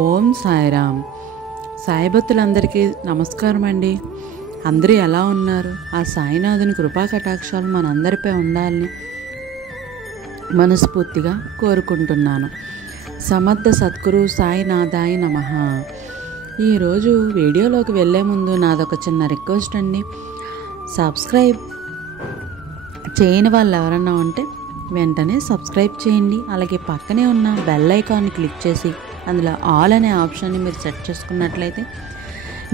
ఓం సాయిరామ్. సాయి భక్తులందరికీ నమస్కారం అండి. అందరూ ఎలా ఉన్నారు? ఆ సాయినాథుని కృపా కటాక్షాలు మనందరిపై ఉండాలని మనస్ఫూర్తిగా కోరుకుంటున్నాను. సమర్థ సద్గురు సాయినాథాయ నమః. ఈరోజు వీడియోలోకి వెళ్ళే ముందు నాదొక చిన్న రిక్వెస్ట్ అండి. సబ్స్క్రైబ్ చేయని వాళ్ళు ఎవరన్నా ఉంటే వెంటనే సబ్స్క్రైబ్ చేయండి. అలాగే పక్కనే ఉన్న బెల్ ఐకాన్ని క్లిక్ చేసి అందులో ఆల్ అనే ఆప్షన్ని మీరు సెట్ చేసుకున్నట్లయితే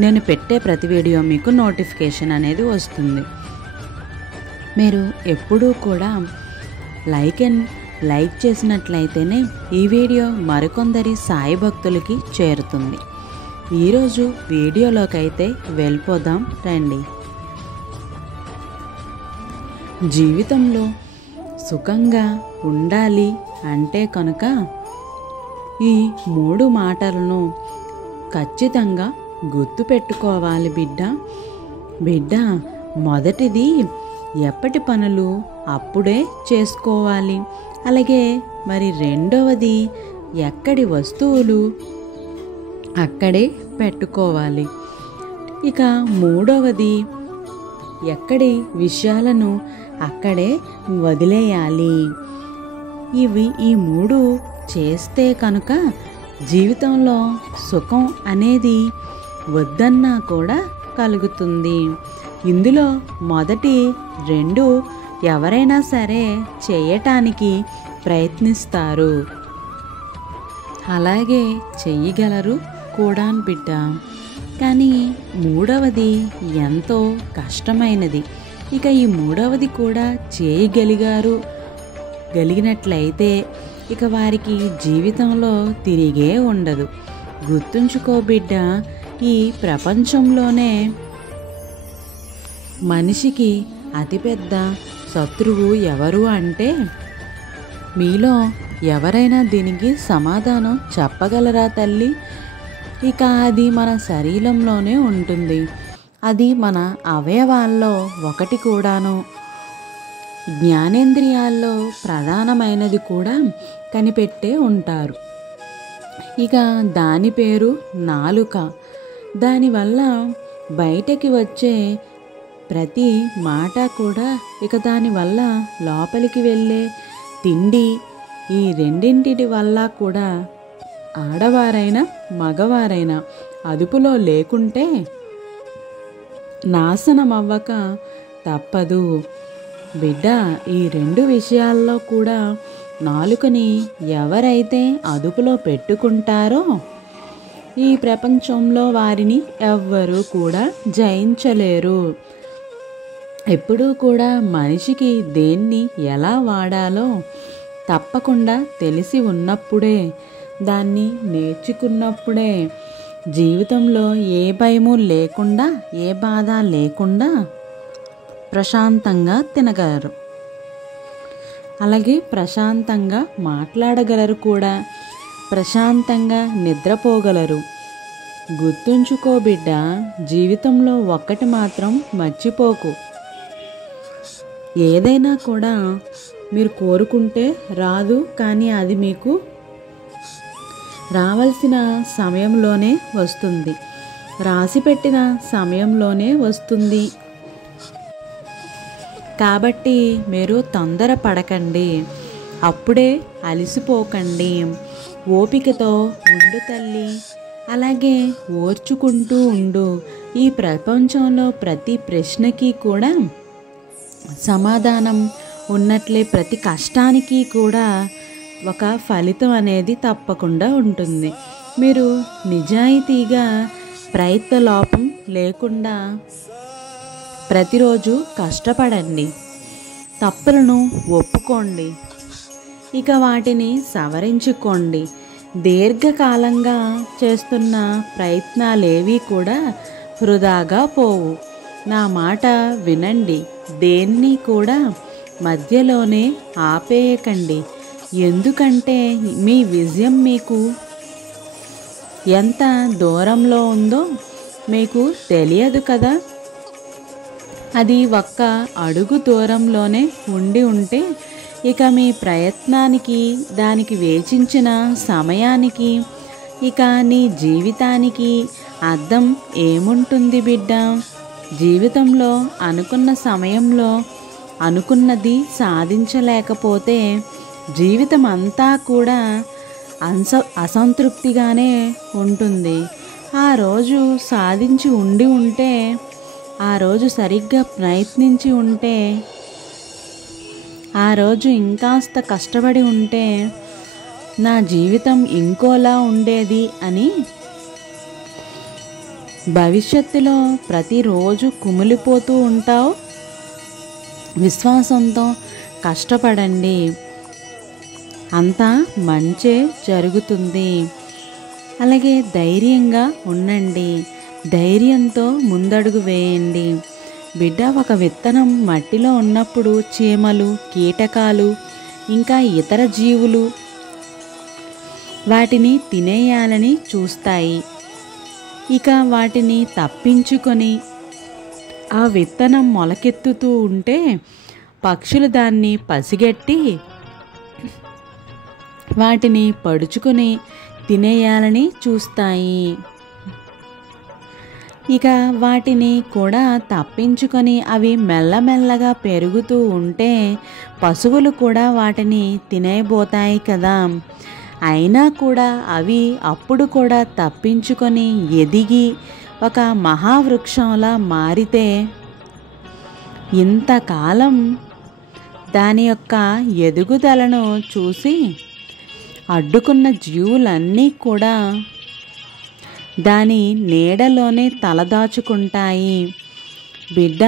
నేను పెట్టే ప్రతి వీడియో మీకు నోటిఫికేషన్ అనేది వస్తుంది. మీరు ఎప్పుడూ కూడా లైక్ చేసినట్లయితేనే ఈ వీడియో మరికొందరి సాయి భక్తులకి చేరుతుంది. ఈరోజు వీడియోలోకి అయితే వెళ్ళిపోదాం రండి. జీవితంలో సుఖంగా ఉండాలి అంటే కనుక ఈ 3 మాటలను ఖచ్చితంగా గుర్తుపెట్టుకోవాలి బిడ్డ. మొదటిది, ఎప్పటి పనులు అప్పుడే చేసుకోవాలి. అలాగే మరి రెండవది, ఎక్కడి వస్తువులు అక్కడే పెట్టుకోవాలి. ఇక మూడవది, ఎక్కడి విషయాలను అక్కడే వదిలేయాలి. ఈ 3 చేస్తే కనుక జీవితంలో సుఖం అనేది వద్దన్నా కూడా కలుగుతుంది. ఇందులో మొదటి 2 ఎవరైనా సరే చేయటానికి ప్రయత్నిస్తారు, అలాగే చెయ్యగలరు కూడా బిడ్డ. కానీ మూడవది ఎంతో కష్టమైనది. ఇక ఈ మూడవది కూడా చేయగలిగినట్లయితే ఇక వారికి జీవితంలో తిరిగే ఉండదు. గుర్తుంచుకో బిడ్డ, ఈ ప్రపంచంలోనే మనిషికి అతిపెద్ద శత్రువు ఎవరు అంటే, మీలో ఎవరైనా దీనికి సమాధానం చెప్పగలరా తల్లి? ఇక అది మన శరీరంలోనే ఉంటుంది. అది మన అవయవాల్లో ఒకటి కూడాను. జ్ఞానేంద్రియాల్లో ప్రధానమైనది కూడా కనిపెట్టే ఉంటారు. ఇక దాని పేరు నాలుక. దానివల్ల బయటకి వచ్చే ప్రతి మాట కూడా, ఇక దానివల్ల లోపలికి వెళ్ళే తిండి, ఈ రెండింటి వల్ల కూడా ఆడవారైనా మగవారైనా అదుపులో లేకుంటే నాశనం అవ్వక తప్పదు బిడ్డ. ఈ 2 విషయాల్లో కూడా నాలుకని ఎవరైతే అదుపులో పెట్టుకుంటారో ఈ ప్రపంచంలో వారిని ఎవ్వరూ కూడా జయించలేరు. ఎప్పుడూ కూడా మనిషికి దేన్ని ఎలా వాడాలో తప్పకుండా తెలిసి ఉన్నప్పుడే, దాన్ని నేర్చుకున్నప్పుడే జీవితంలో ఏ భయము లేకుండా, ఏ బాధ లేకుండా ప్రశాంతంగా తినగలరు. అలాగే ప్రశాంతంగా మాట్లాడగలరు కూడా, ప్రశాంతంగా నిద్రపోగలరు. గుర్తుంచుకో బిడ్డ, జీవితంలో ఒక్కటి మాత్రం మర్చిపోకు. ఏదైనా కూడా మీరు కోరుకుంటే రాదు, కానీ అది మీకు రావాల్సిన సమయంలోనే వస్తుంది, రాసిపెట్టిన సమయంలోనే వస్తుంది. కాబట్టి మీరు తొందర పడకండి, అప్పుడే అలసిపోకండి. ఓపికతో ఉండు తల్లి, అలాగే ఓర్చుకుంటూ ఉండు. ఈ ప్రపంచంలో ప్రతి ప్రశ్నకి కూడా సమాధానం ఉన్నట్లే ప్రతి కష్టానికి కూడా ఒక ఫలితం అనేది తప్పకుండా ఉంటుంది. మీరు నిజాయితీగా, ప్రయత్న లోపం లేకుండా ప్రతిరోజు కష్టపడండి, తప్పులను ఒప్పుకోండి, ఇక వాటిని సవరించుకోండి. దీర్ఘకాలంగా చేస్తున్న ప్రయత్నాలేవి కూడా వృధాగా పోవు. నా మాట వినండి, దేన్ని కూడా మధ్యలోనే ఆపేయకండి. ఎందుకంటే మీ విజయం మీకు ఎంత దూరంలో ఉందో మీకు తెలియదు కదా. అది ఒక్క అడుగు దూరంలోనే ఉంటే ఇక మీ ప్రయత్నానికి, దానికి వేచించిన సమయానికి ఇక నీ జీవితానికి అర్థం ఏముంటుంది బిడ్డ? జీవితంలో అనుకున్న సమయంలో అనుకున్నది సాధించలేకపోతే జీవితం అంతా కూడా అసంతృప్తిగానే ఉంటుంది. ఆ రోజు సాధించి ఉంటే, ఆ రోజు సరిగ్గా ప్రయత్నించి ఉంటే, ఆ రోజు ఇంకాస్త కష్టపడి ఉంటే నా జీవితం ఇంకోలా ఉండేది అని భవిష్యత్తులో ప్రతిరోజు కుమిలిపోతూ ఉంటావు. విశ్వాసంతో కష్టపడండి, అంతా మంచే జరుగుతుంది. అలాగే ధైర్యంగా ఉండండి, ధైర్యంతో ముందడుగు వేయండి. బిడ్డ, ఒక విత్తనం మట్టిలో ఉన్నప్పుడు చీమలు, కీటకాలు ఇంకా ఇతర జీవులు వాటిని తినేయాలని చూస్తాయి. ఇక వాటిని తప్పించుకొని ఆ విత్తనం మొలకెత్తుతూ ఉంటే పక్షులు దాన్ని పసిగట్టి వాటిని పడుచుకొని తినేయాలని చూస్తాయి. ఇక వాటిని కూడా తప్పించుకొని అవి మెల్లమెల్లగా పెరుగుతూ ఉంటే పశువులు కూడా వాటిని తినేయబోతాయి కదా. అయినా కూడా అవి అప్పుడు కూడా తప్పించుకొని ఎదిగి ఒక మహావృక్షంలా మారితే ఇంతకాలం దాని యొక్క ఎదుగుదలను చూసి అడ్డుకున్న జీవులన్నీ కూడా దాని నీడలోనే తలదాచుకుంటాయి. బిడ్డ,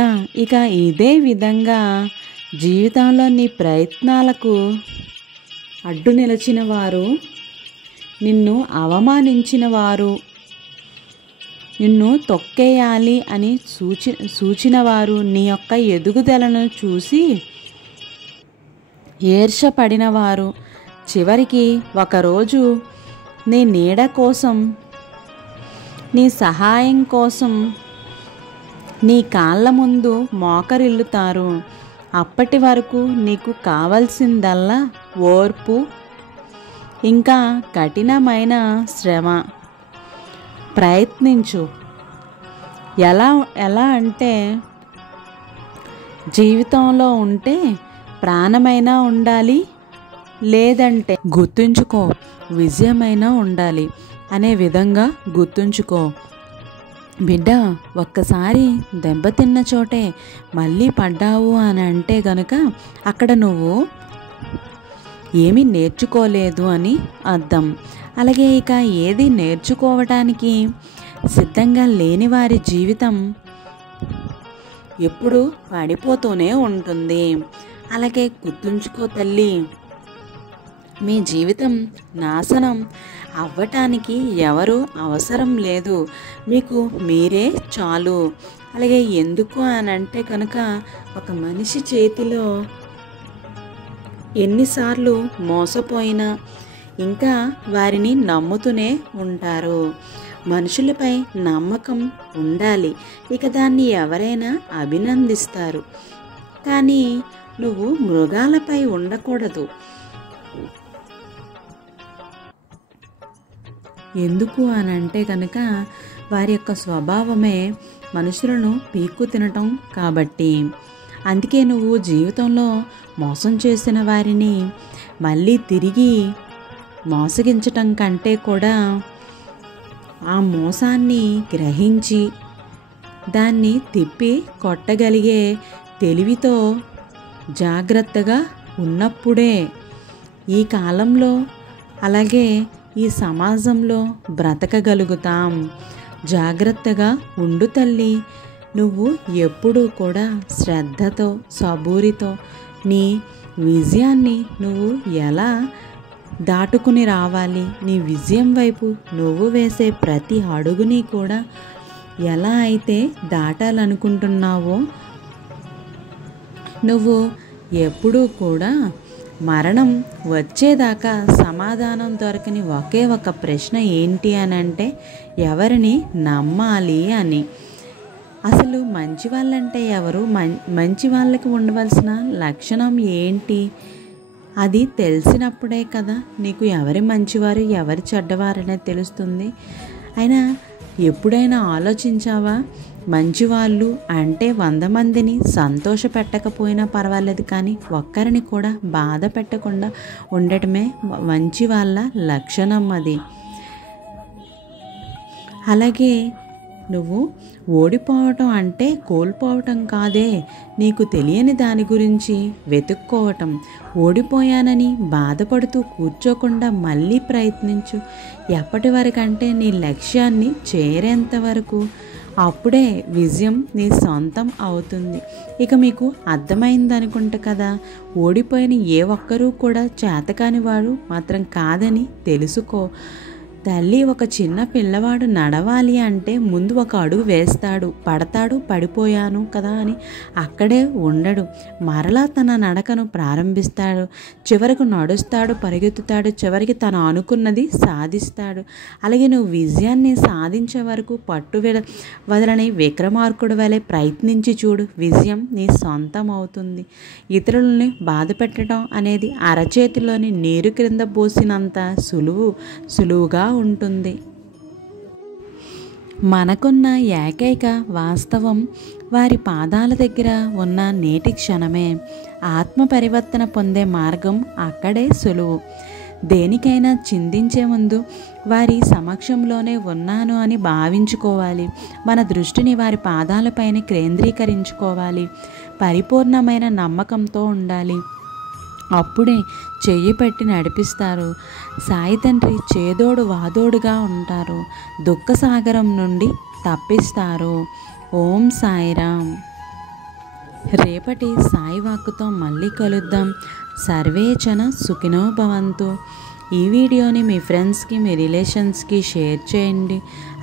ఇక ఇదే విధంగా జీవితంలో నీ ప్రయత్నాలకు అడ్డు నిలిచిన వారు, నిన్ను అవమానించిన వారు, నిన్ను తొక్కేయాలి అని సూచిన వారు నీ యొక్క ఎదుగుదలను చూసి ఈర్ష్యపడిన వారు చివరికి ఒకరోజు నీ నీడ కోసం, నీ సహాయం కోసం నీ కాళ్ళ ముందు మోకరిల్లుతారు. అప్పటి వరకు నీకు కావలసిందల్లా ఓర్పు, ఇంకా కఠినమైన శ్రమ. ప్రయత్నించు. ఎలా అంటే జీవితంలో ఉంటే ప్రాణమైనా ఉండాలి, లేదంటే గుర్తుంచుకో విజయమైనా ఉండాలి అనే విధంగా గుర్తుంచుకో. బిడ్డ, ఒక్కసారి దెబ్బతిన్న చోటే మళ్ళీ పడ్డావు అని అంటే గనుక అక్కడ నువ్వు ఏమీ నేర్చుకోలేదు అని అర్థం. అలాగే ఇక ఏది నేర్చుకోవటానికి సిద్ధంగా లేని వారి జీవితం ఎప్పుడూ పడిపోతూనే ఉంటుంది. అలాగే గుర్తుంచుకో తల్లి, మీ జీవితం నాశనం అవ్వటానికి ఎవరు అవసరం లేదు, మీకు మీరే చాలు. అలాగే ఎందుకు అని అంటే కనుక ఒక మనిషి చేతిలో ఎన్నిసార్లు మోసపోయినా ఇంకా వారిని నమ్ముతూనే ఉంటారు. మనుషులపై నమ్మకం ఉండాలి, ఇక దాన్ని ఎవరైనా అభినందిస్తారు, కానీ నువ్వు మృగాలపై ఉండకూడదు. ఎందుకు అని అంటే కనుక వారి యొక్క స్వభావమే మనుషులను పీక్కు తినటం కాబట్టి. అందుకే నువ్వు జీవితంలో మోసం చేసిన వారిని మళ్ళీ తిరిగి మోసగించటం కంటే కూడా ఆ మోసాన్ని గ్రహించి దాన్ని తిప్పి కొట్టగలిగే తెలివితో జాగ్రత్తగా ఉన్నప్పుడే ఈ కాలంలో అలాగే ఈ సమాజంలో బ్రతకగలుగుతాం. జాగ్రత్తగా ఉండు తల్లి. నువ్వు ఎప్పుడూ కూడా శ్రద్ధతో, సబూరితో నీ విజయాన్ని నువ్వు ఎలా దాటుకుని రావాలి, నీ విజయం వైపు నువ్వు వేసే ప్రతి అడుగుని కూడా ఎలా అయితే దాటాలనుకుంటున్నావో, నువ్వు ఎప్పుడూ కూడా మరణం వచ్చేదాకా సమాధానం దొరకని ఒకే ఒక ప్రశ్న ఏంటి అని అంటే ఎవరిని నమ్మాలి అని. అసలు మంచి వాళ్ళంటే ఎవరు? మంచి వాళ్ళకి ఉండవలసిన లక్షణం ఏంటి? అది తెలిసినప్పుడే కదా నీకు ఎవరి మంచివారు ఎవరి చెడ్డవారనేది తెలుస్తుంది. అయినా ఎప్పుడైనా ఆలోచించావా, మంచివాళ్ళు అంటే 100 మందిని సంతోష పెట్టకపోయినా పర్వాలేదు, కానీ ఒక్కరిని కూడా బాధ పెట్టకుండా ఉండటమే మంచి వాళ్ళ లక్షణం అది. అలాగే నువ్వు ఓడిపోవటం అంటే కోల్పోవటం కాదే, నీకు తెలియని దాని గురించి వెతుక్కోవటం. ఓడిపోయానని బాధపడుతూ కూర్చోకుండా మళ్ళీ ప్రయత్నించు. ఎప్పటి వరకంటే నీ లక్ష్యాన్ని చేరేంత వరకు. అప్పుడే విజయం నీ సొంతం అవుతుంది. ఇక మీకు అర్థమైందనుకుంటా కదా, ఓడిపోయిన ఏ ఒక్కరూ కూడా చేతకాని వాడు మాత్రం కాదని తెలుసుకో. తల్లి ఒక చిన్న పిల్లవాడు నడవాలి అంటే ముందు ఒక అడుగు వేస్తాడు, పడతాడు, పడిపోయాను కదా అని అక్కడే ఉండడు. మరలా తన నడకను ప్రారంభిస్తాడు, చివరకు నడుస్తాడు, పరిగెత్తుతాడు, చివరికి తను అనుకున్నది సాధిస్తాడు. అలాగే నువ్వు విజయాన్ని సాధించే వరకు వదలని విక్రమార్కుడు వలె ప్రయత్నించి చూడు, విజయం నీ సొంతం అవుతుంది. ఇతరులని బాధ పెట్టడం అనేది అరచేతిలోని నీరు క్రింద పోసినంత సులువుగా ఉంటుంది. మనకున్న ఏకైక వాస్తవం వారి పాదాల దగ్గర ఉన్న నేటి క్షణమే. ఆత్మ పరివర్తన పొందే మార్గం అక్కడే సులువు. దేనికైనా చిందించే ముందు వారి సమక్షంలోనే ఉన్నాను అని భావించుకోవాలి. మన దృష్టిని వారి పాదాలపైన కేంద్రీకరించుకోవాలి. పరిపూర్ణమైన నమ్మకంతో ఉండాలి. అప్పుడే చెయ్యి పెట్టి నడిపిస్తారు. సాయి తండ్రి చేదోడు వాదోడుగా ఉంటారు, దుఃఖసాగరం నుండి తప్పిస్తారు. ఓం సాయిరామ్. రేపటి సాయి వాక్కుతో మళ్ళీ కలుద్దాం. సర్వే జన సుఖినో భవంతు. ఈ వీడియోని మీ ఫ్రెండ్స్కి, మీ రిలేషన్స్కి షేర్ చేయండి.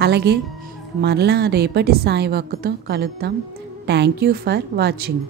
అలాగే మరలా రేపటి సాయి వాక్కుతో కలుద్దాం. Thank you for watching.